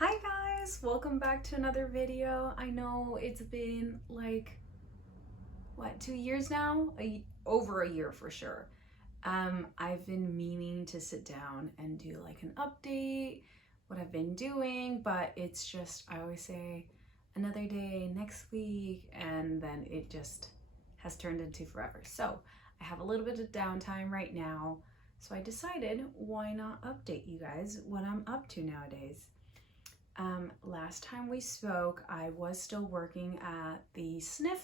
Hi guys, welcome back to another video. I know it's been like, what, 2 years now? Over a year for sure. I've been meaning to sit down and do like an update, what I've been doing, but it's just, I always say another day next week, and then it just has turned into forever. So I have a little bit of downtime right now, so I decided why not update you guys what I'm up to nowadays. Last time we spoke, I was still working at the SNF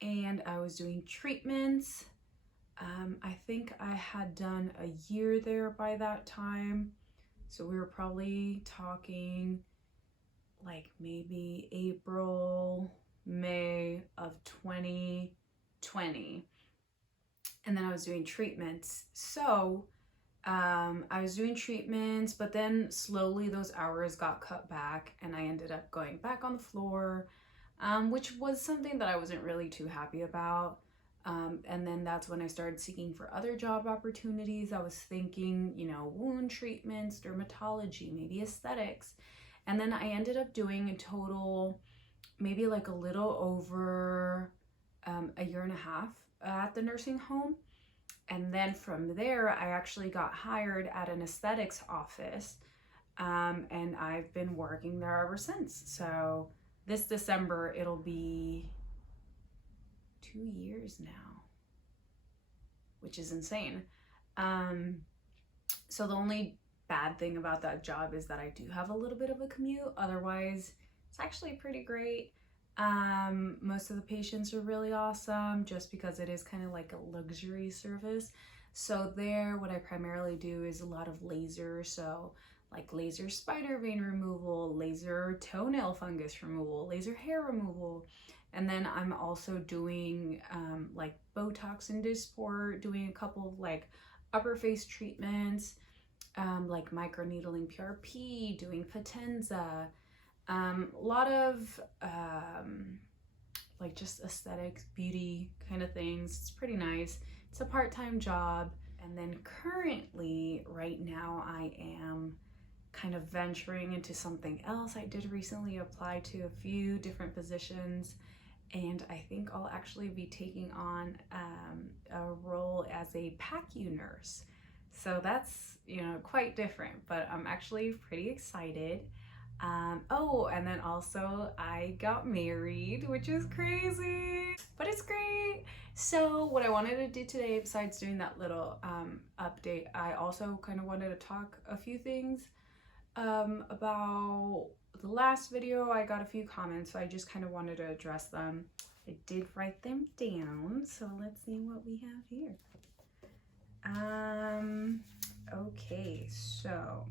and I was doing treatments. I think I had done a year there by that time. So we were probably talking like maybe April, May of 2020. And then I was doing treatments. So I was doing treatments, but then slowly those hours got cut back and I ended up going back on the floor, which was something that I wasn't really too happy about. And then that's when I started seeking for other job opportunities. I was thinking, wound treatments, dermatology, maybe aesthetics. And then I ended up doing a total, maybe like a little over a year and a half at the nursing home. And then from there, I actually got hired at an aesthetics office, and I've been working there ever since. So this December, it'll be 2 years now, which is insane. So the only bad thing about that job is that I do have a little bit of a commute. Otherwise, it's actually pretty great. Most of the patients are really awesome just because it is kind of like a luxury service. So there, what I primarily do is a lot of laser. So like laser spider vein removal, laser toenail fungus removal, laser hair removal. And then I'm also doing like Botox and Dysport, doing a couple of like upper face treatments, like microneedling PRP, doing Potenza, a lot of like just aesthetics, beauty kind of things. It's pretty nice. It's a part-time job. And then currently, right now, I am kind of venturing into something else. I did recently apply to a few different positions, and I think I'll actually be taking on a role as a PACU nurse. So that's, quite different, but I'm actually pretty excited. Oh, and then also I got married, which is crazy, but it's great. So what I wanted to do today, besides doing that little update, I also kind of wanted to talk a few things about the last video. I got a few comments, so I just kind of wanted to address them. I did write them down, so let's see what we have here. Okay, so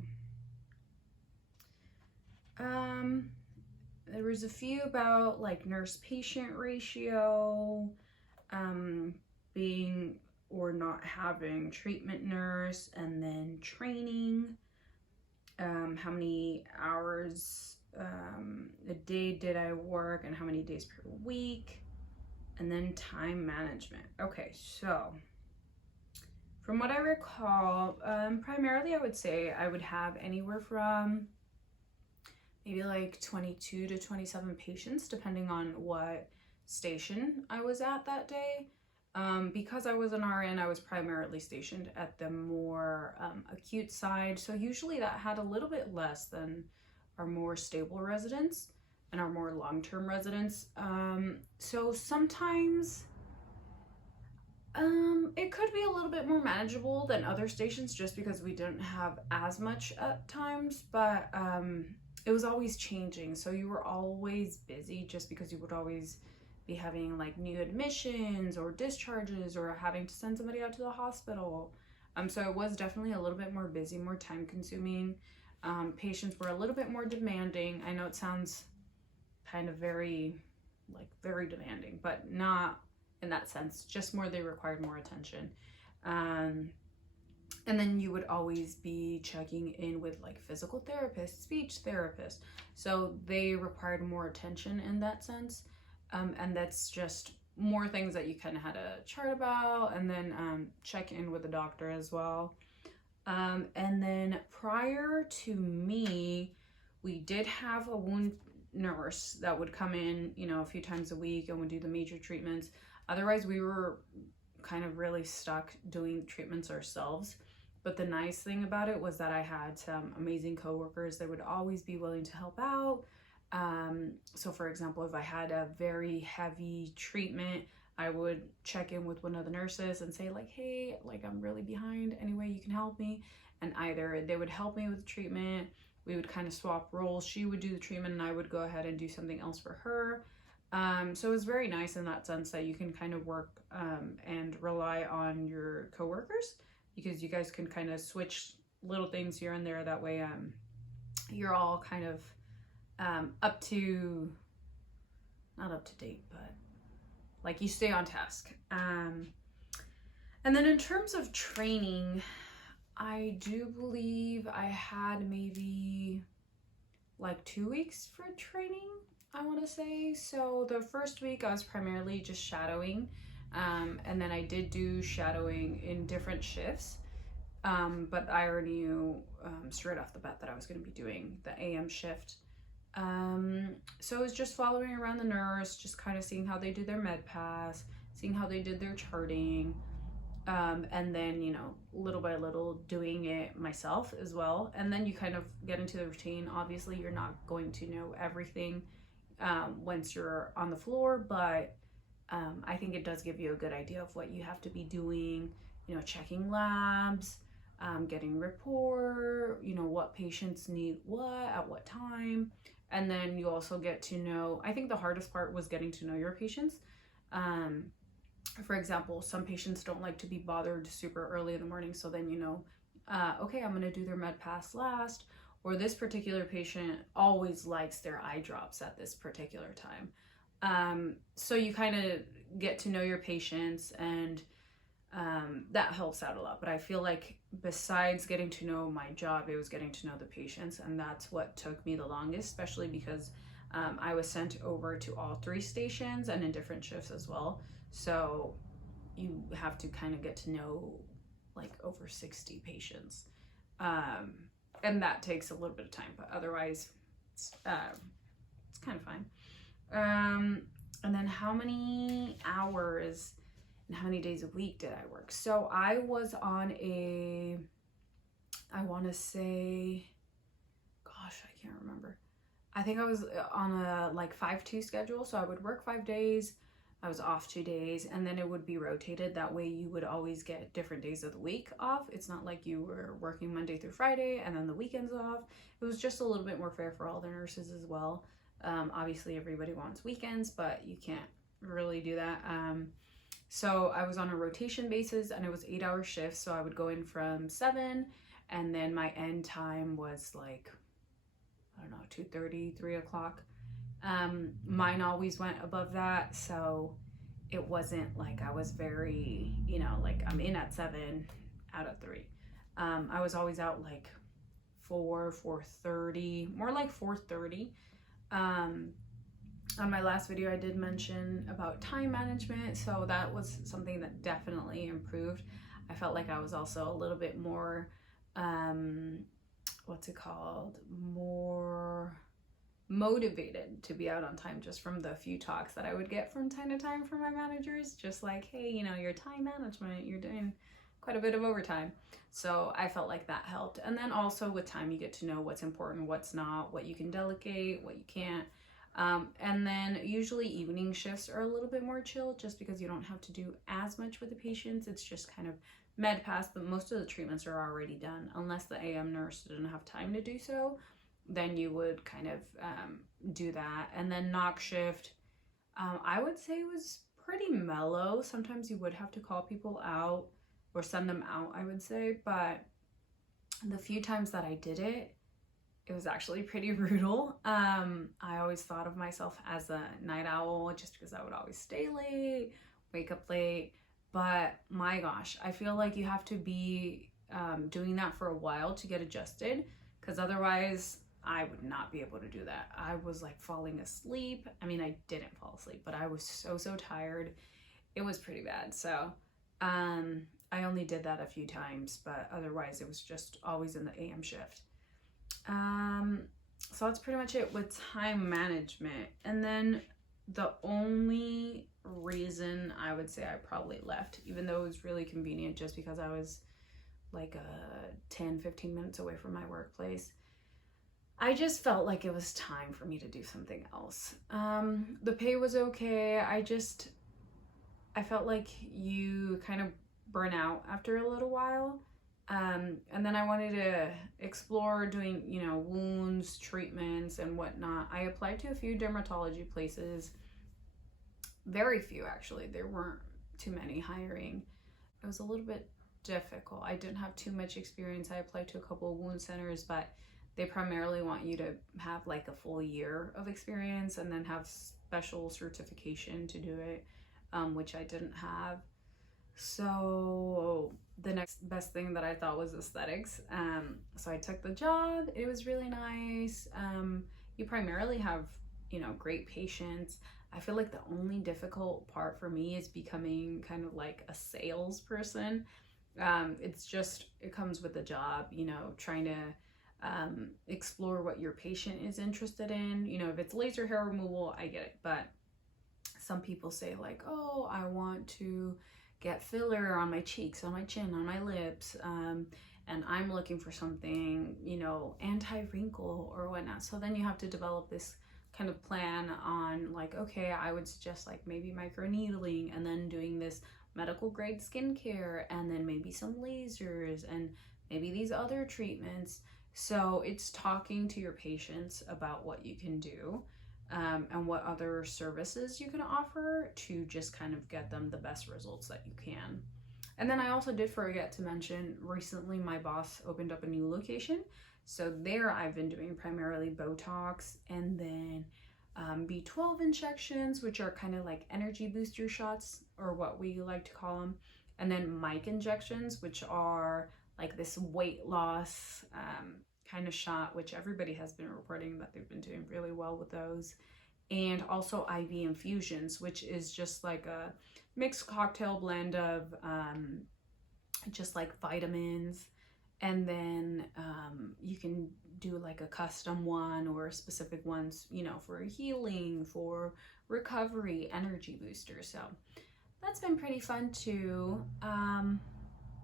there was a few about like nurse-patient ratio, being or not having treatment nurse, and then training, how many hours a day did I work and how many days per week, and then time management. Okay, so from what I recall, primarily I would say I would have anywhere from maybe like 22 to 27 patients, depending on what station I was at that day. Because I was an RN, I was primarily stationed at the more acute side. So usually that had a little bit less than our more stable residents and our more long-term residents. So sometimes it could be a little bit more manageable than other stations just because we didn't have as much at times, but it was always changing. So you were always busy just because you would always be having like new admissions or discharges or having to send somebody out to the hospital. So it was definitely a little bit more busy, more time consuming. Patients were a little bit more demanding. I know it sounds kind of very demanding, but not in that sense, just more they required more attention. And then you would always be checking in with like physical therapists, speech therapists. So they required more attention in that sense. And that's just more things that you kind of had to chart about, and then check in with the doctor as well. And then prior to me We did have a wound nurse that would come in, you know, a few times a week and would do the major treatments. Otherwise, we were kind of really stuck doing treatments ourselves. But the nice thing about it was that I had some amazing coworkers that would always be willing to help out. So for example, if I had a very heavy treatment, I would check in with one of the nurses and say like, hey, like I'm really behind, any way you can help me? And either they would help me with the treatment, we would kind of swap roles. She would do the treatment and I would go ahead and do something else for her. So it was very nice in that sense that you can kind of work and rely on your coworkers, because you guys can kind of switch little things here and there. That way you're all kind of up to, not up to date, but like you stay on task. And then in terms of training, I do believe I had maybe like 2 weeks for training, I want to say. So the first week I was primarily just shadowing, and then I did do shadowing in different shifts, but I already knew straight off the bat that I was going to be doing the AM shift. So it was just following around the nurse, just kind of seeing how they do their med pass, seeing how they did their charting, and then, you know, little by little doing it myself as well. And then you kind of get into the routine. Obviously you're not going to know everything once you're on the floor, but I think it does give you a good idea of what you have to be doing, you know, checking labs, getting rapport, you know, what patients need what at what time. And then you also get to know, I think the hardest part was getting to know your patients. For example, some patients don't like to be bothered super early in the morning. So then, you know, okay, I'm going to do their med pass last, or this particular patient always likes their eye drops at this particular time. So you kind of get to know your patients, and that helps out a lot. But I feel like besides getting to know my job, it was getting to know the patients, and that's what took me the longest, especially because I was sent over to all 3 stations and in different shifts as well. So you have to kind of get to know like over 60 patients. And that takes a little bit of time, but otherwise it's kind of fine. And then how many hours and how many days a week did I work? So I was on a, I want to say, gosh, I can't remember. I think I was on a like 5-2 schedule. So I would work 5 days, I was off 2 days, and then it would be rotated. That way you would always get different days of the week off. It's not like you were working Monday through Friday and then the weekends off. It was just a little bit more fair for all the nurses as well. Obviously everybody wants weekends, but you can't really do that. So I was on a rotation basis, and it was 8-hour shifts. So I would go in from 7, and then my end time was like, I don't know, 2:30, 3 o'clock. Mine always went above that, so it wasn't like I was very, you know, like I'm in at 7, out at 3. I was always out like 4:30, more like 4:30. On my last video, I did mention about time management, so that was something that definitely improved. I felt like I was also a little bit more, what's it called, more motivated to be out on time, just from the few talks that I would get from time to time from my managers, just like, hey, you know, your time management, you're doing quite a bit of overtime. So I felt like that helped. And then also with time, you get to know what's important, what's not, what you can delegate, what you can't. And then usually evening shifts are a little bit more chill, just because you don't have to do as much with the patients. It's just kind of med pass, but most of the treatments are already done. Unless the AM nurse didn't have time to do so, then you would kind of do that. And then knock shift, I would say was pretty mellow. Sometimes you would have to call people out or send them out, I would say. But the few times that I did it, it was actually pretty brutal. I always thought of myself as a night owl, just because I would always stay late, wake up late. But my gosh, I feel like you have to be doing that for a while to get adjusted, because otherwise I would not be able to do that. I was like falling asleep. I mean, I didn't fall asleep, but I was so tired. It was pretty bad. So I only did that a few times, but otherwise it was just always in the AM shift. So that's pretty much it with time management. And then the only reason I would say I probably left, even though it was really convenient just because I was like 10-15 minutes away from my workplace, I just felt like it was time for me to do something else. The pay was okay. I felt like you kind of burn out after a little while. And then I wanted to explore doing, you know, wounds, treatments, and whatnot. I applied to a few dermatology places. Very few, actually. There weren't too many hiring. It was a little bit difficult. I didn't have too much experience. I applied to a couple of wound centers, but they primarily want you to have like a full year of experience and then have special certification to do it, which I didn't have. So the next best thing that I thought was aesthetics. So I took the job. It was really nice. You primarily have, you know, great patients. I feel like the only difficult part for me is becoming kind of like a salesperson. It's just, it comes with the job, you know, trying to explore what your patient is interested in. You know, if it's laser hair removal, I get it. But some people say like, oh, I want to get filler on my cheeks, on my chin, on my lips, and I'm looking for something, you know, anti-wrinkle or whatnot. So then you have to develop this kind of plan on like, okay, I would suggest like maybe microneedling and then doing this medical grade skincare and then maybe some lasers and maybe these other treatments. So it's talking to your patients about what you can do. And what other services you can offer to just kind of get them the best results that you can. And then I also did forget to mention, recently my boss opened up a new location. So there I've been doing primarily Botox and then B12 injections, which are kind of like energy booster shots, or what we like to call them. And then mic injections, which are like this weight loss kind of shot, which everybody has been reporting that they've been doing really well with those. And also IV infusions, which is just like a mixed cocktail blend of just like vitamins, and then you can do like a custom one or specific ones, you know, for healing, for recovery, energy booster. So that's been pretty fun too.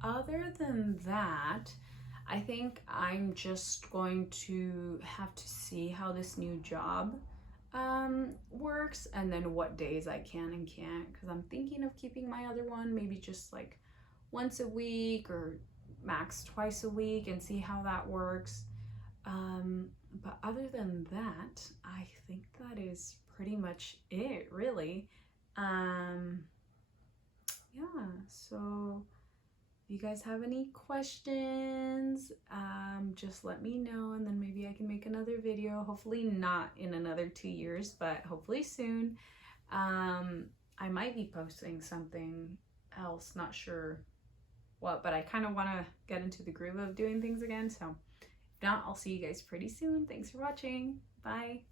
Other than that, I think I'm just going to have to see how this new job works and then what days I can and can't, because I'm thinking of keeping my other one maybe just like once a week or max twice a week and see how that works. But other than that, I think that is pretty much it, really. Yeah, so if you guys have any questions, just let me know, and then maybe I can make another video. Hopefully not in another 2 years, but hopefully soon. I might be posting something else, not sure what, but I kind of want to get into the groove of doing things again. So if not, I'll see you guys pretty soon. Thanks for watching. Bye.